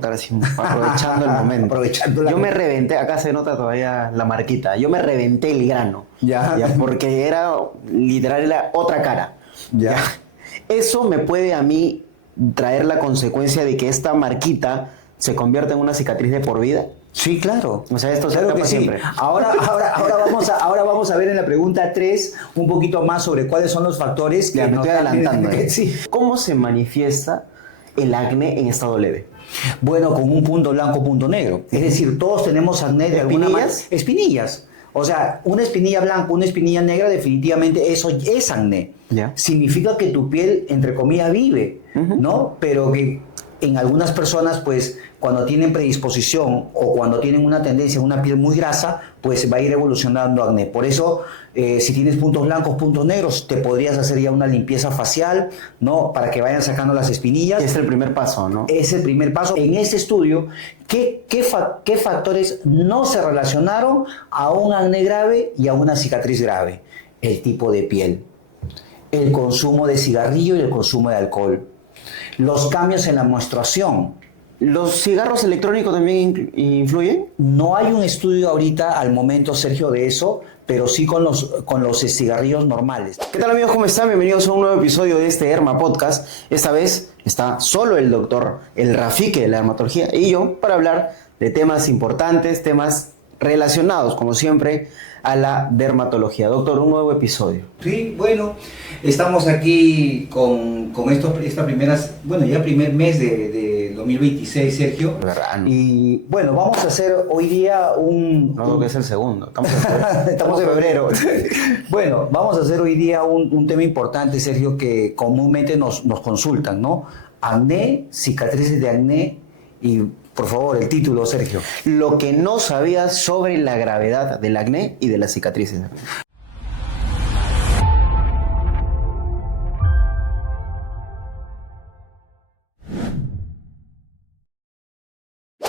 contar así, aprovechando el momento. Yo me reventé, acá se nota todavía la marquita, yo me reventé el grano. Ya, porque era, literal, era otra cara. Ya. Eso me puede a mí traer la consecuencia de que esta marquita se convierta en una cicatriz de por vida. Sí, claro. O sea, esto se tapa siempre. Ahora vamos a ver en la pregunta 3 un poquito más sobre cuáles son los factores que me estoy adelantando. Sí. ¿Cómo se manifiesta el acné en estado leve? Bueno, con un punto blanco, punto negro. Es decir, todos tenemos acné de alguna manera. Espinillas. O sea, una espinilla blanca, una espinilla negra, definitivamente eso es acné. Ya. Significa que tu piel, entre comillas, vive, ¿no? Pero que en algunas personas, pues, cuando tienen predisposición o cuando tienen una tendencia a una piel muy grasa, pues va a ir evolucionando acné. Por eso, si tienes puntos blancos, puntos negros, te podrías hacer ya una limpieza facial, ¿no? Para que vayan sacando las espinillas. Es el primer paso, ¿no? Es el primer paso. En este estudio, ¿qué factores no se relacionaron a un acné grave y a una cicatriz grave? El tipo de piel, el consumo de cigarrillo y el consumo de alcohol, los cambios en la menstruación. ¿Los cigarros electrónicos también influyen? No hay un estudio ahorita al momento, Sergio, de eso, pero sí con los cigarrillos normales. ¿Qué tal, amigos? ¿Cómo están? Bienvenidos a un nuevo episodio de este Derma Podcast. Esta vez está solo el doctor, el Rafique de la dermatología y yo para hablar de temas importantes, temas relacionados, como siempre, a la dermatología. Doctor, un nuevo episodio. Sí, bueno, estamos aquí con esta primeras, bueno, ya primer mes de 2026, Sergio. ¿Verdad? Y bueno, vamos a hacer hoy día No, que es el segundo. Estamos en febrero. Bueno, vamos a hacer hoy día un tema importante, Sergio, que comúnmente nos consultan, ¿no? Acné, cicatrices de acné y... Por favor, el título, Sergio. Lo que no sabías sobre la gravedad del acné y de las cicatrices.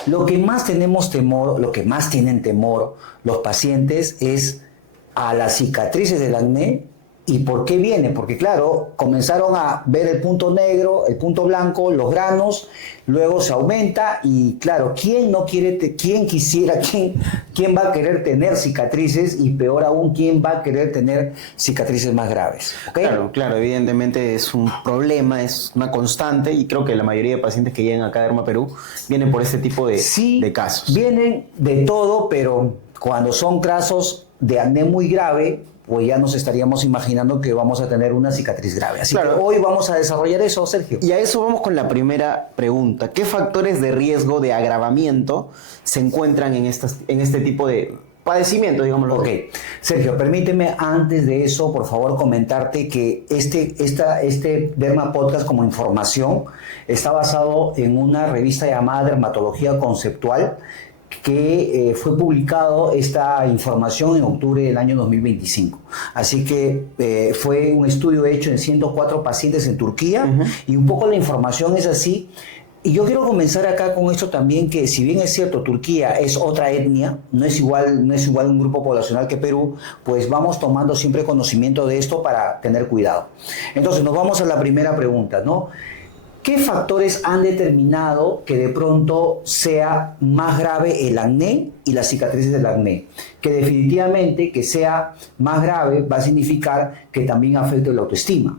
Lo que más tenemos temor, lo que más tienen temor los pacientes es a las cicatrices del acné. ¿Y por qué viene? Porque claro, comenzaron a ver el punto negro, el punto blanco, los granos, luego se aumenta y claro, ¿quién no quiere, quién va a querer tener cicatrices y peor aún, quién va a querer tener cicatrices más graves? ¿Okay? Claro, evidentemente es un problema, es una constante y creo que la mayoría de pacientes que llegan acá a Derma Perú vienen por este tipo de casos. Vienen de todo, pero cuando son casos de acné muy grave, pues ya nos estaríamos imaginando que vamos a tener una cicatriz grave. Así que hoy vamos a desarrollar eso, Sergio. Y a eso vamos con la primera pregunta. ¿Qué factores de riesgo de agravamiento se encuentran en este tipo de padecimiento, digámoslo? Ok. Sergio, permíteme antes de eso, por favor, comentarte que este Derma Podcast como información está basado en una revista llamada Dermatología Conceptual, que fue publicado esta información en octubre del año 2025. Así que fue un estudio hecho en 104 pacientes en Turquía y un poco la información es así. Y yo quiero comenzar acá con esto también, que si bien es cierto, Turquía es otra etnia, no es igual un grupo poblacional que Perú, pues vamos tomando siempre conocimiento de esto para tener cuidado. Entonces nos vamos a la primera pregunta, ¿no? ¿Qué factores han determinado que de pronto sea más grave el acné y las cicatrices del acné? Que definitivamente que sea más grave va a significar que también afecte la autoestima.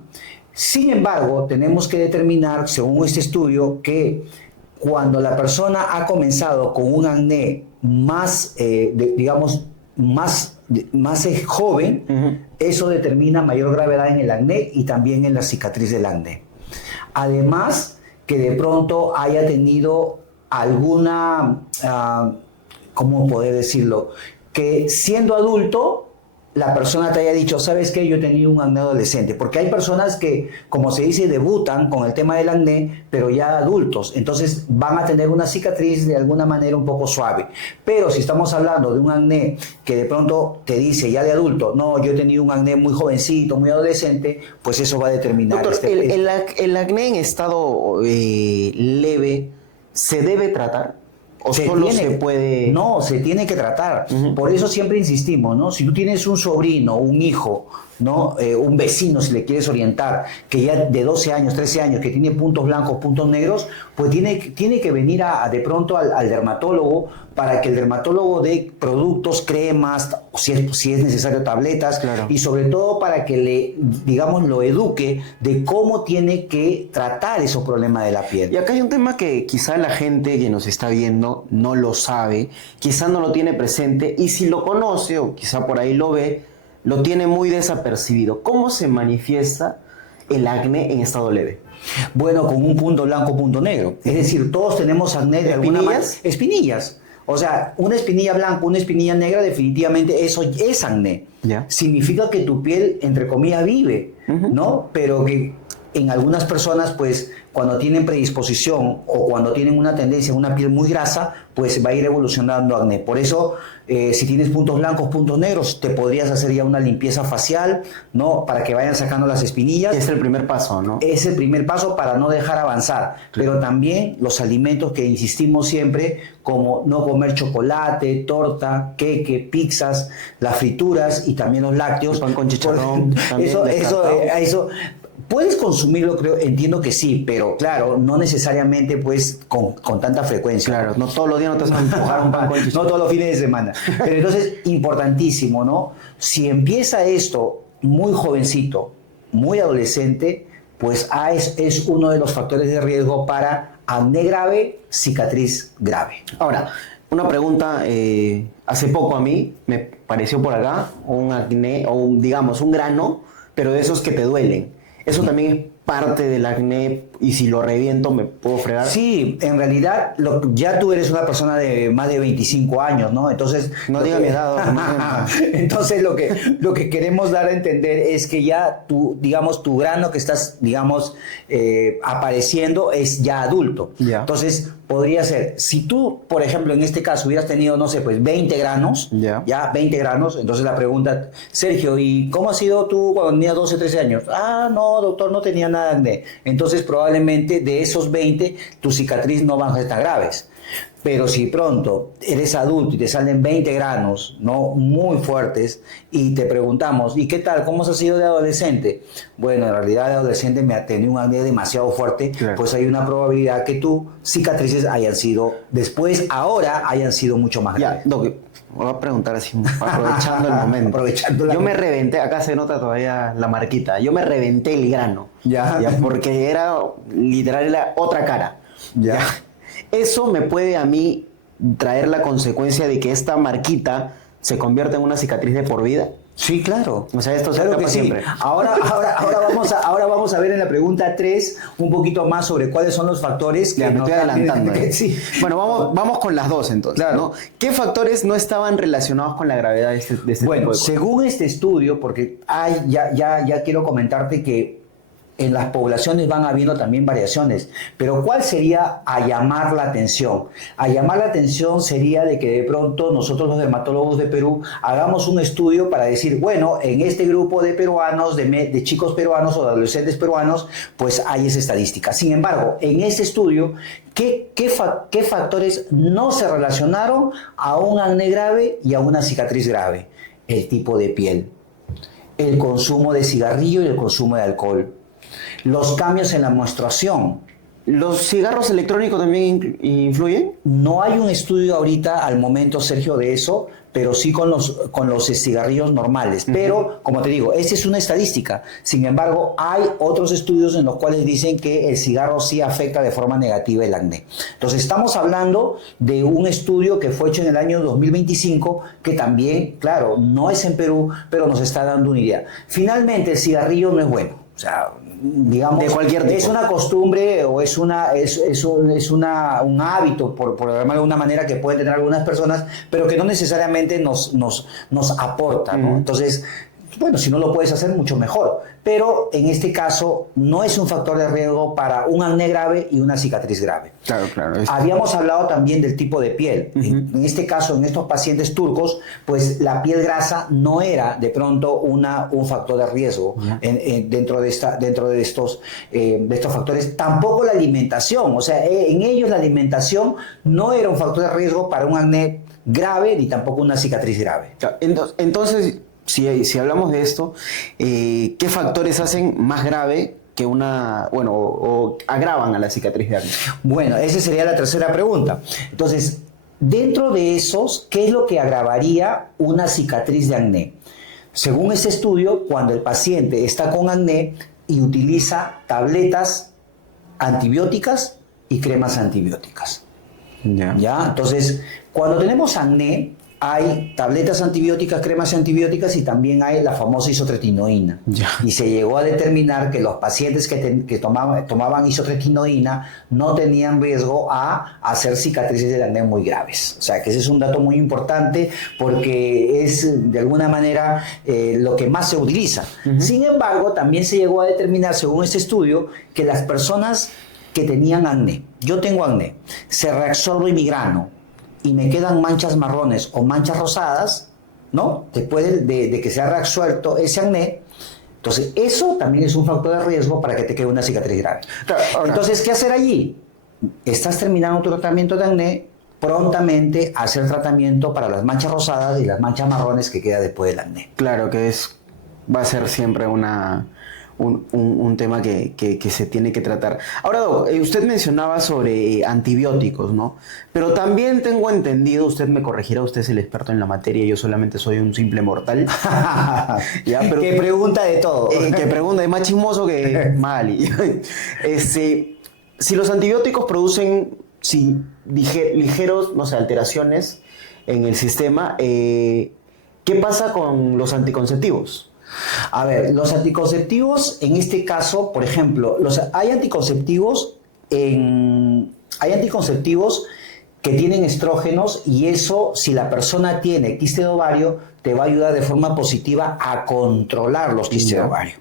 Sin embargo, tenemos que determinar, según este estudio, que cuando la persona ha comenzado con un acné más, más joven, eso determina mayor gravedad en el acné y también en la cicatriz del acné. Además, que de pronto haya tenido alguna, ¿cómo poder decirlo? Que siendo adulto, la persona te haya dicho, ¿sabes qué? Yo he tenido un acné adolescente. Porque hay personas que, como se dice, debutan con el tema del acné, pero ya adultos. Entonces van a tener una cicatriz de alguna manera un poco suave. Pero si estamos hablando de un acné que de pronto te dice ya de adulto, no, yo he tenido un acné muy jovencito, muy adolescente, pues eso va a determinar. Doctor, ¿el acné en estado leve se debe tratar? ¿O solo se puede...? No, se tiene que tratar. Por eso siempre insistimos, ¿no? Si tú tienes un sobrino, un hijo ¿no? Un vecino, si le quieres orientar, que ya de 12 años, 13 años, que tiene puntos blancos, puntos negros, pues tiene que venir de pronto al dermatólogo para que el dermatólogo dé productos, cremas, si es necesario tabletas, claro. Y sobre todo para que lo eduque de cómo tiene que tratar esos problemas de la piel. Y acá hay un tema que quizá la gente que nos está viendo no lo sabe, quizá no lo tiene presente, y si lo conoce o quizá por ahí lo ve, lo tiene muy desapercibido. ¿Cómo se manifiesta el acné en estado leve? Bueno, con un punto blanco, punto negro. Es decir, todos tenemos acné de alguna manera. Espinillas. O sea, una espinilla blanca, una espinilla negra, definitivamente eso es acné. Yeah. Significa que tu piel, entre comillas, vive, ¿no? Pero que en algunas personas, pues, cuando tienen predisposición o cuando tienen una tendencia a una piel muy grasa, pues va a ir evolucionando acné. Por eso, si tienes puntos blancos, puntos negros, te podrías hacer ya una limpieza facial, ¿no? Para que vayan sacando las espinillas. Es el primer paso, ¿no? Es el primer paso para no dejar avanzar. Pero también los alimentos que insistimos siempre, como no comer chocolate, torta, queque, pizzas, las frituras y también los lácteos. El pan con chicharrón. Eso puedes consumirlo, creo, entiendo que sí, pero claro, no necesariamente pues con tanta frecuencia. Claro, no todos los días no te vas a empujar un pan con chicharrón. No todos los fines de semana. Pero entonces, importantísimo, ¿no? Si empieza esto muy jovencito, muy adolescente, pues es uno de los factores de riesgo para acné grave, cicatriz grave. Ahora, una pregunta, hace poco a mí me pareció por acá un acné, o digamos un grano, pero de esos que te duelen. ¿Eso también es parte del acné y si lo reviento me puedo fregar? Sí, en realidad ya tú eres una persona de más de 25 años, ¿no? Entonces... No diga mi edad. Entonces lo que queremos dar a entender es que ya tu grano que estás, apareciendo es ya adulto. Ya. Entonces podría ser, si tú, por ejemplo, en este caso hubieras tenido, no sé, pues 20 granos, ya 20 granos, entonces la pregunta, Sergio, ¿y cómo has sido tú cuando tenías 12, 13 años? Ah, no, doctor, no tenía nada de acné. Entonces probablemente de esos 20, tu cicatriz no van a ser tan graves. Pero si pronto eres adulto y te salen 20 granos, ¿no? Muy fuertes, y te preguntamos, ¿y qué tal? ¿Cómo has sido de adolescente? Bueno, en realidad de adolescente me ha tenido un acné demasiado fuerte, claro. Pues hay una probabilidad que tus cicatrices ahora hayan sido mucho más graves. Ya, Doc, voy a preguntar así, aprovechando el momento. Yo me reventé, acá se nota todavía la marquita, yo me reventé el grano. Ya, porque era otra cara. Ya. Eso me puede a mí traer la consecuencia de que esta marquita se convierta en una cicatriz de por vida. Sí, claro. O sea, esto se tapa siempre. Ahora vamos a ver en la pregunta 3 un poquito más sobre cuáles son los factores que me estoy adelantando. Sí. Bueno, vamos con las dos entonces. Claro. ¿No? ¿Qué factores no estaban relacionados con la gravedad de este tipo de cosas? Según este estudio, porque ya quiero comentarte que en las poblaciones van habiendo también variaciones, pero ¿cuál sería a llamar la atención? A llamar la atención sería de que de pronto nosotros los dermatólogos de Perú hagamos un estudio para decir, bueno, en este grupo de peruanos, de chicos peruanos o de adolescentes peruanos, pues hay esa estadística. Sin embargo, en ese estudio, ¿qué factores no se relacionaron a un acné grave y a una cicatriz grave? El tipo de piel, el consumo de cigarrillo y el consumo de alcohol, los cambios en la menstruación. ¿Los cigarros electrónicos también influyen? No hay un estudio ahorita al momento, Sergio, de eso, pero sí con los cigarrillos normales. Pero, como te digo, esa es una estadística. Sin embargo, hay otros estudios en los cuales dicen que el cigarro sí afecta de forma negativa el acné. Entonces, estamos hablando de un estudio que fue hecho en el año 2025, que también, claro, no es en Perú, pero nos está dando una idea. Finalmente, el cigarrillo no es bueno. O sea, digamos, de cualquier tipo. Es una costumbre o es un hábito, por llamarlo de alguna manera, que pueden tener algunas personas, pero que no necesariamente nos aporta, ¿no? Entonces, bueno, si no lo puedes hacer, mucho mejor. Pero en este caso no es un factor de riesgo para un acné grave y una cicatriz grave. Claro. Habíamos hablado también del tipo de piel. En este caso, en estos pacientes turcos, pues la piel grasa no era de pronto un factor de riesgo dentro de estos factores. Tampoco la alimentación. O sea, en ellos la alimentación no era un factor de riesgo para un acné grave ni tampoco una cicatriz grave. Entonces, si hablamos de esto, ¿qué factores hacen más grave que o agravan a la cicatriz de acné? Bueno, esa sería la tercera pregunta. Entonces, dentro de esos, ¿qué es lo que agravaría una cicatriz de acné? Según este estudio, cuando el paciente está con acné y utiliza tabletas antibióticas y cremas antibióticas. ¿Ya? Entonces, cuando tenemos acné, hay tabletas antibióticas, cremas antibióticas y también hay la famosa isotretinoína. Y se llegó a determinar que los pacientes que tomaban isotretinoína no tenían riesgo a hacer cicatrices de acné muy graves. O sea, que ese es un dato muy importante porque es de alguna manera lo que más se utiliza. Sin embargo, también se llegó a determinar, según este estudio, que las personas que tenían acné, yo tengo acné, se reabsorbe mi grano, y me quedan manchas marrones o manchas rosadas, ¿no? Después de que se ha reabsuelto ese acné, entonces eso también es un factor de riesgo para que te quede una cicatriz grave. Entonces, ¿qué hacer allí? Estás terminando tu tratamiento de acné, prontamente hacer tratamiento para las manchas rosadas y las manchas marrones que queda después del acné. Claro que va a ser siempre un tema que se tiene que tratar. Ahora, Doc, usted mencionaba sobre antibióticos, ¿no? Pero también tengo entendido, usted me corregirá, usted es el experto en la materia, yo solamente soy un simple mortal. ¿Ya? Pero, que pregunta de todo. Que pregunta, es más chismoso que mal. Si los antibióticos producen ligeros, no sé, alteraciones en el sistema, ¿qué pasa con los anticonceptivos? A ver, los anticonceptivos, en este caso, por ejemplo, hay anticonceptivos que tienen estrógenos y eso, si la persona tiene quiste de ovario, te va a ayudar de forma positiva a controlar los quistes de ovario.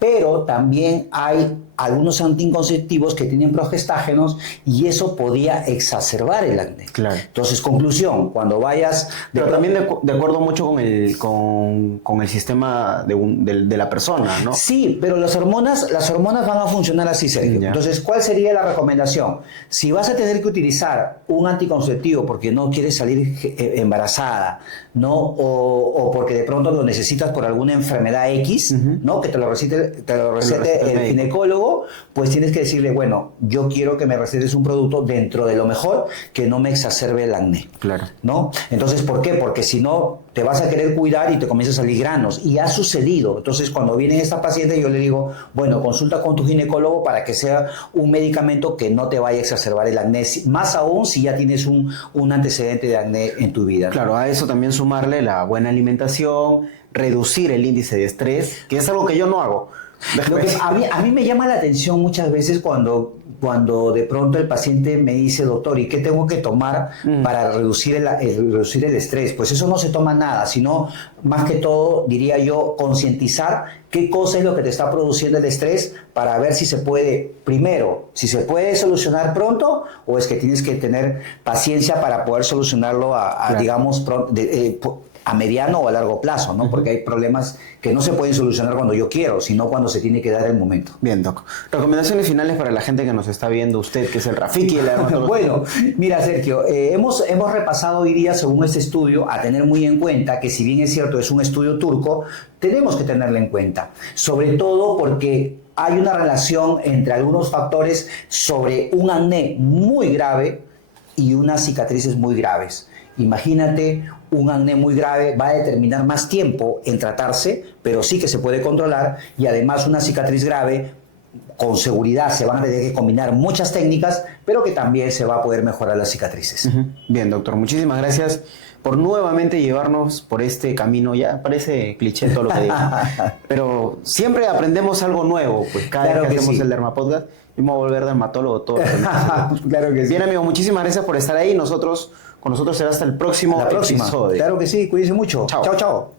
Pero también hay algunos anticonceptivos que tienen progestágenos y eso podría exacerbar el acné. Claro. Entonces, conclusión, cuando vayas... Pero también de acuerdo mucho con el sistema de la persona, ¿no? Sí, pero las hormonas van a funcionar así, Sergio. Ya. Entonces, ¿cuál sería la recomendación? Si vas a tener que utilizar un anticonceptivo porque no quieres salir embarazada, ¿no? O porque de pronto lo necesitas por alguna enfermedad X, ¿no? Que te lo recete el ginecólogo, pues tienes que decirle, bueno, yo quiero que me recetes un producto dentro de lo mejor que no me exacerbe el acné. Claro. ¿No? Entonces, ¿por qué? Porque si no, te vas a querer cuidar y te comienzan a salir granos. Y ha sucedido. Entonces, cuando vienen estas pacientes, yo le digo, bueno, consulta con tu ginecólogo para que sea un medicamento que no te vaya a exacerbar el acné. Más aún si ya tienes un antecedente de acné en tu vida, ¿no? Claro, a eso también sumarle la buena alimentación, reducir el índice de estrés, que es algo que yo no hago. A mí me llama la atención muchas veces cuando de pronto el paciente me dice, doctor, ¿y qué tengo que tomar para reducir el estrés? Pues eso no se toma nada, sino más que todo, diría yo, concientizar qué cosa es lo que te está produciendo el estrés para ver si se puede, primero, si se puede solucionar pronto o es que tienes que tener paciencia para poder solucionarlo claro, digamos, a mediano o a largo plazo, ¿no? Porque hay problemas que no se pueden solucionar cuando yo quiero, sino cuando se tiene que dar el momento. Bien, Doc. Recomendaciones finales para la gente que nos está viendo, usted que es el Rafiki de la dermatología. Bueno, mira, Sergio, hemos repasado hoy día, según este estudio, a tener muy en cuenta que si bien es cierto, es un estudio turco, tenemos que tenerlo en cuenta. Sobre todo porque hay una relación entre algunos factores sobre un acné muy grave y unas cicatrices muy graves. Imagínate, un acné muy grave va a determinar más tiempo en tratarse, pero sí que se puede controlar, y además una cicatriz grave, con seguridad se van a tener que combinar muchas técnicas, pero que también se va a poder mejorar las cicatrices. Bien, doctor, muchísimas gracias por nuevamente llevarnos por este camino. Ya parece cliché todo lo que digo, pero siempre aprendemos algo nuevo, pues cada vez que hacemos el Dermapodcast, vamos a volver dermatólogo todo. Claro que sí. Bien, amigo, muchísimas gracias por estar ahí. Con nosotros será hasta el próximo episodio. Claro que sí, cuídense mucho. Chao. Chao, chao.